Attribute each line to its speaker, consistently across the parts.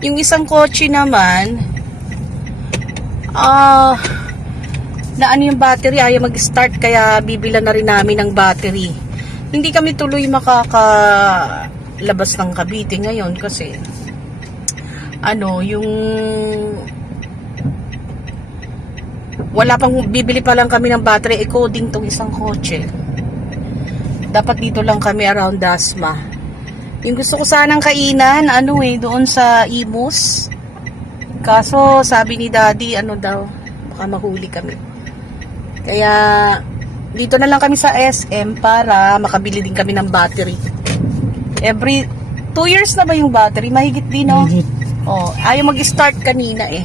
Speaker 1: Yung isang kotse naman, ah, na ano yung battery, ayaw mag-start kaya bibila na rin namin ng battery. Hindi kami tuloy makakalabas ng Cavite ngayon kasi ano, yung wala pang bibili pa lang kami ng battery, eh coding tong isang kotse. Dapat dito lang kami around Dasma. Yung gusto ko sanang kainan, ano eh, doon sa Imus. Kaso, sabi ni Daddy, ano daw, baka mahuli kami. Kaya, dito na lang kami sa SM para makabili din kami ng battery. Every, 2 years na ba yung battery? Mahigit din, no?
Speaker 2: Mahigit.
Speaker 1: Oh, ayaw mag-start kanina eh.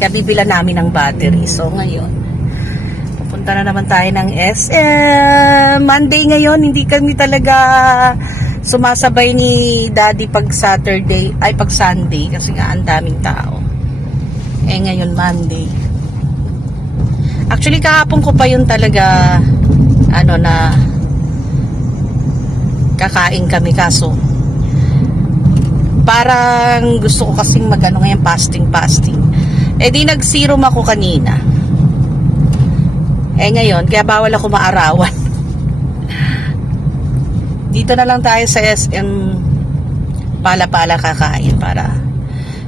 Speaker 1: Kaya bibila namin ng battery. So, ngayon, pupunta na naman tayo ng SM. Monday ngayon, hindi kami talaga sumasabay ni Daddy pag Saturday, ay pag Sunday, kasi nga ang daming tao. Eh, ngayon Monday. Actually, kahapon ko pa yun talaga, ano na, kakain kami kaso parang gusto ko kasing magano ngayon fasting fasting eh di nag serum ako kanina eh ngayon kaya bawal ako maarawan dito na lang tayo sa SM pala-pala kakain para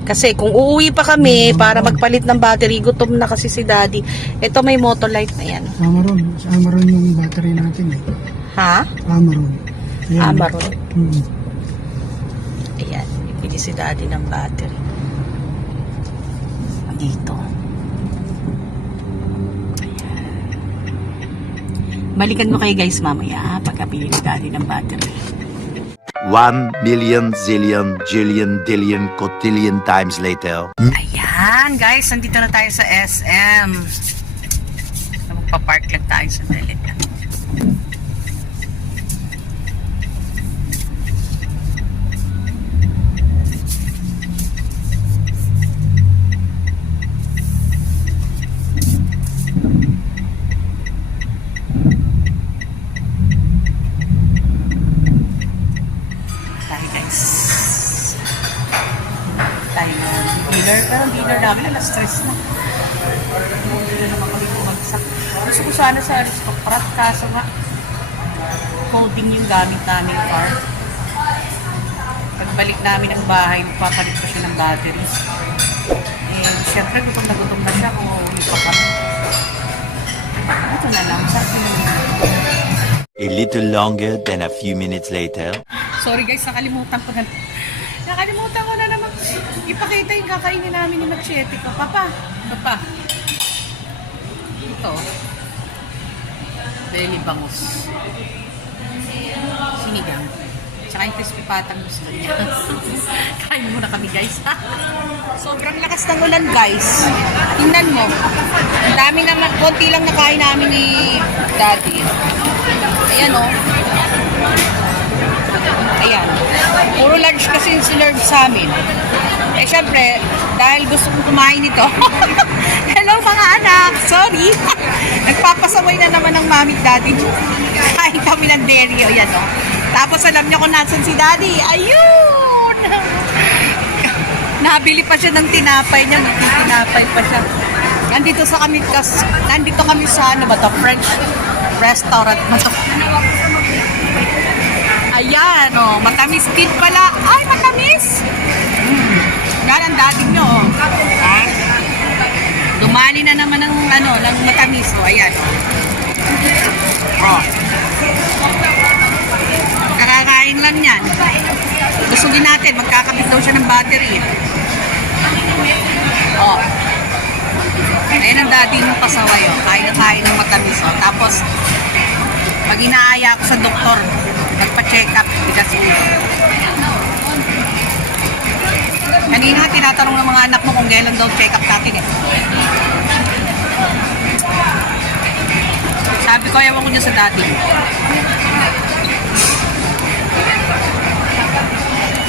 Speaker 1: kasi kung uuwi pa kami para magpalit ng battery gutom na kasi si daddy ito may motolight na yan
Speaker 2: Amaron. Amaron yung battery natin eh.
Speaker 1: ha?
Speaker 2: Amaron. Ayan.
Speaker 1: Amaron
Speaker 2: Hmm.
Speaker 1: Ayan, bibili si daddy ng battery. Dito. Balikan ko kayo guys mamaya pagkabili ni daddy ng battery.
Speaker 3: One million zillion jillion dillion cotillion times later.
Speaker 1: Ayan guys, nandito na tayo sa SM. Magpa-park lang tayo sa dalit. Pagbalik namin ng bahay, papalit pa siya ng batteries. Eh, syempre gutom na gutom na siya kung uuwi pa kami. Ito na lang. Lang.
Speaker 3: A little longer than a few minutes later.
Speaker 1: Sorry guys, nakalimutan ko na. Nakalimutan ko na naman ipakita yung kakainin namin ni Machete ko. Papa, papa. Ito. Belly bangus. Sinigang. Tsaka yung crispy patang gusto niya. Kain muna kami guys. Sobrang lakas ng ulan guys. Tingnan mo. Ang dami naman, konti lang nakain namin ni Daddy. Ayan oh. Ayan. Puro lunch kasi yung sinerve sa amin. Eh, syempre, dahil gusto kong kumain ito. Hello mga anak! Sorry! Nagpapasaway na naman ng mami daddy. Kain kami ng dairy. O, yan o. Tapos alam niyo kung nasan si daddy. Ayun! Nabili pa siya ng tinapay niya. Nagtitinapay pa siya. Nandito sa kami, kas, nandito kami sa, ano ba to, French restaurant ba? Ayan, oh, matamis din pala. Ay, matamis! Yan ang dating nyo, oh. Ha? Dumali na naman ng, ano, ng matamis, oh. Ayan, oh. Oh. Kakakain lang yan. Gusugin natin, magkakabit daw siya ng battery. Oh. Ayan ang dating pasaway, oh. Kain na kain ng matamis, oh. Tapos, pag inaaya ako sa doktor, nagpa-check up, bigas ulo. Kanina tinatanong ng mga anak mo kung kailan daw check up natin eh. Sabi ko, ewan ko dyan sa dati.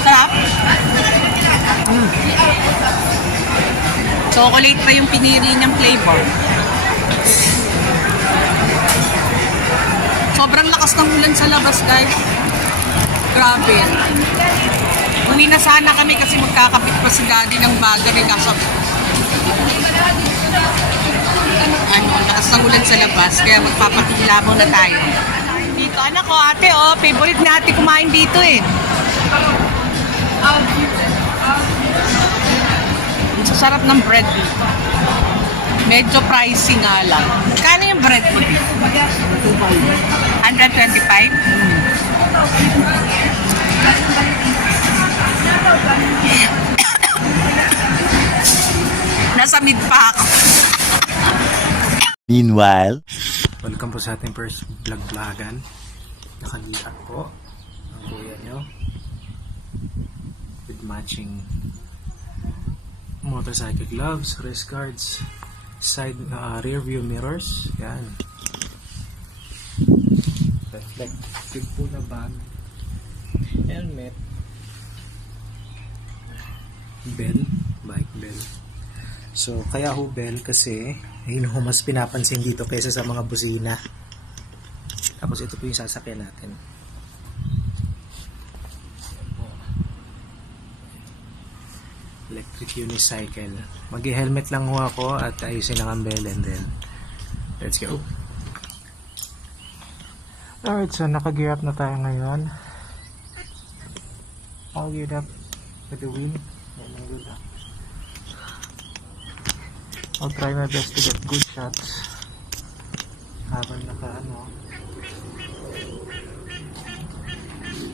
Speaker 1: Sarap. Chocolate pa yung pinili niyang flavor. Sobrang lakas ng ulan sa labas, guys. Grabe. Uwi na sana kami kasi magkakapit pa si daddy ng battery kaso ano, lakas ng ulan sa labas kaya magpapakilabaw na tayo. Dito, anak ko, ate, oh, favorite natin kumain dito eh. Ang sasarap ng bread dito. Medyo pricey nga lang. Kano yung bread dito? 125? Nasa mid pa ako.
Speaker 3: Meanwhile,
Speaker 4: Welcome po sa ating first vlog vlogan. Nakalihat po ang kuya nyo with matching motorcycle gloves, wrist guards, side uh, rear view mirrors. Yan. Reflective po na bag. Helmet. Bell. Bike bell. So, kaya ho bell kasi yun ho mas pinapansin dito kaysa sa mga busina. Tapos ito po yung sasakyan natin. Electric unicycle. Mag-helmet lang ho ako at ayusin ang bell and then let's go. Alright, so naka-gear up na tayo ngayon. All geared up with the wheel. Ah. I'll try my best to get good shots. Habang naka ano.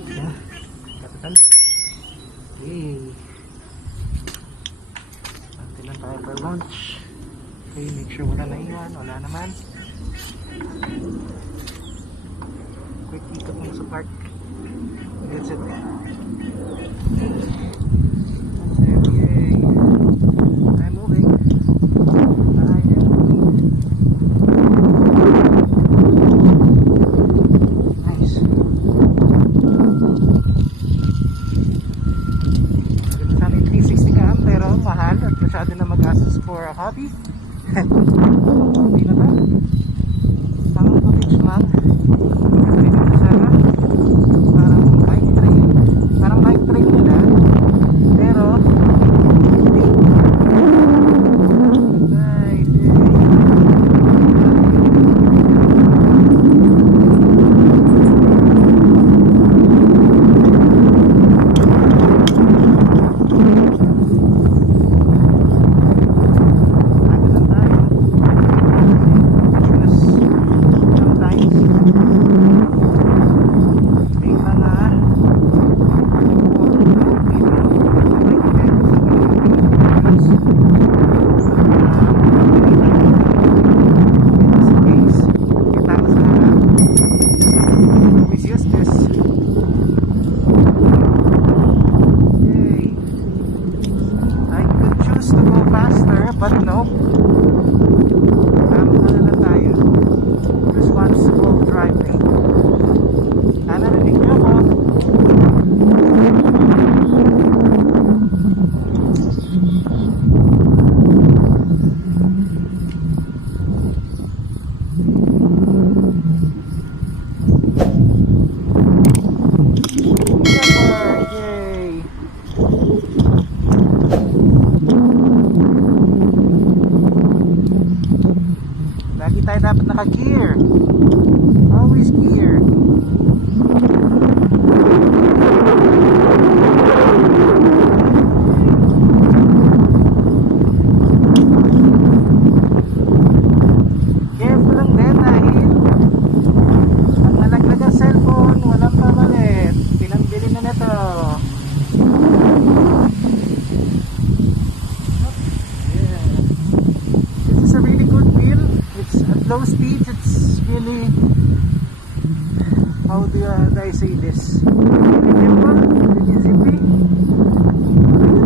Speaker 4: Yeah. Capital yay Ante lang tayo for lunch. Okay make sure wala naiwan wala naman. Quick ikot mo sa park. That's it, yay I'm moving Nice. Maganda sana yung 360 cam pero mahal at masyado na mag-assets for a hobby. okay na ba? Low speeds. It's really how do, I say this? Really nimble, really zippy.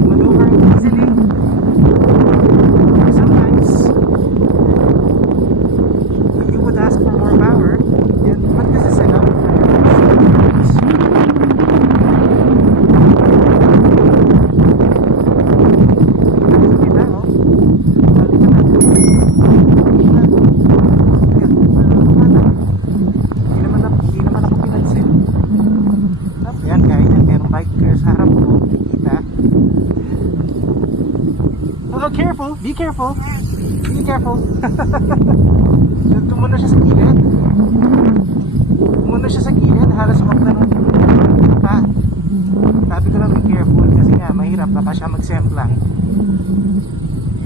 Speaker 4: Maneuvering easily. Sometimes you would ask for more power, and, but this is enough. Kita, oh. Hindi naman, na, hindi naman ako pinansin. Up, yan. Careful, be careful. Tumuno siya sa gilid. Tumuno siya sa gilid, halos off na nun. Ha? Sabi ko lang be careful kasi nga mahirap baka siya magsemplang.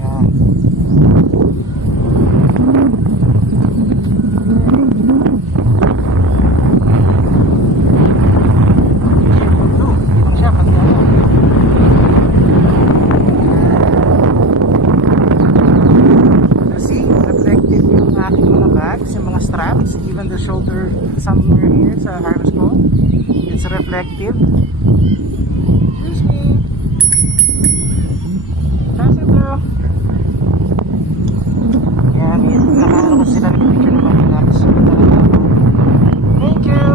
Speaker 4: Yan. Careful too. Ang siya pag ano. So see, reflective yung bags, yung mga straps, even the shoulder somewhere here sa harness ko. It's reflective. Excuse me. Pass it through. Yan, nakaano ko sila ng picture ng mga bags. Thank you.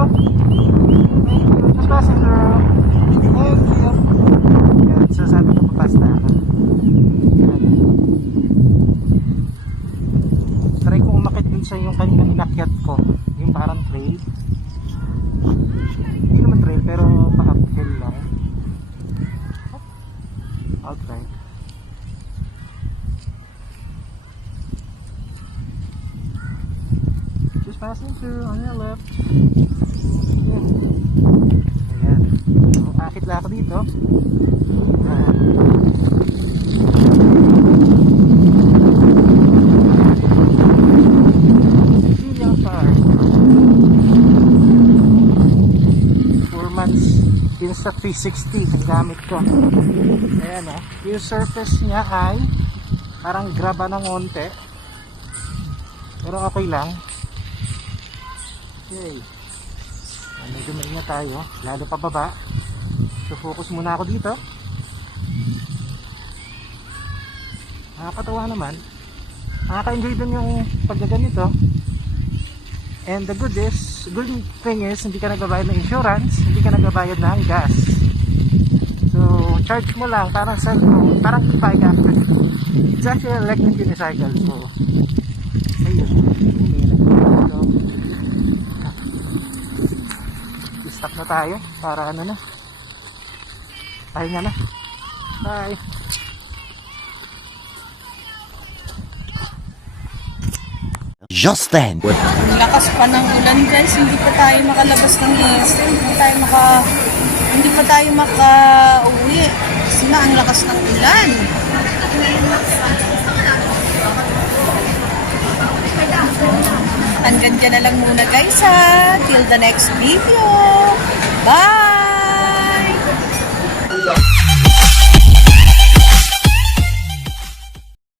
Speaker 4: Thank you. Just pass it through. Thank you. Yan, so sabi ko papas na ako. Yan. try ko umakit din sa yung kanina inakyat ko yung parang trail hindi naman trail pero pa-uphill lang I'll try just passing through on your left Ayan. umakit lang ako dito. William Farr. Four months Insta 360 ang gamit ko. Ayan o. Yung surface niya ay parang graba ng onte. Pero okay lang. Okay. Ah, Medyo maingat tayo. Lalo pa baba. So focus muna ako dito. Nakakatawa naman. Nakaka-enjoy din yung paggaganito. And the good is, good thing is, hindi ka nagbabayad ng insurance, hindi ka nagbabayad ng gas. So, charge mo lang, parang cellphone, parang e-bike actually. It's actually electric unicycle. So, ayun. So, stop na tayo para ano na. Pahinga na. Bye.
Speaker 3: Just then,
Speaker 1: Ang lakas pa ng ulan guys, hindi pa tayo makalabas ng ESL, hindi pa tayo maka hindi pa tayo maka-uwi. Kasi nga ang lakas ng ulan. Hanggang dyan na lang muna guys ha. Till the next video. Bye!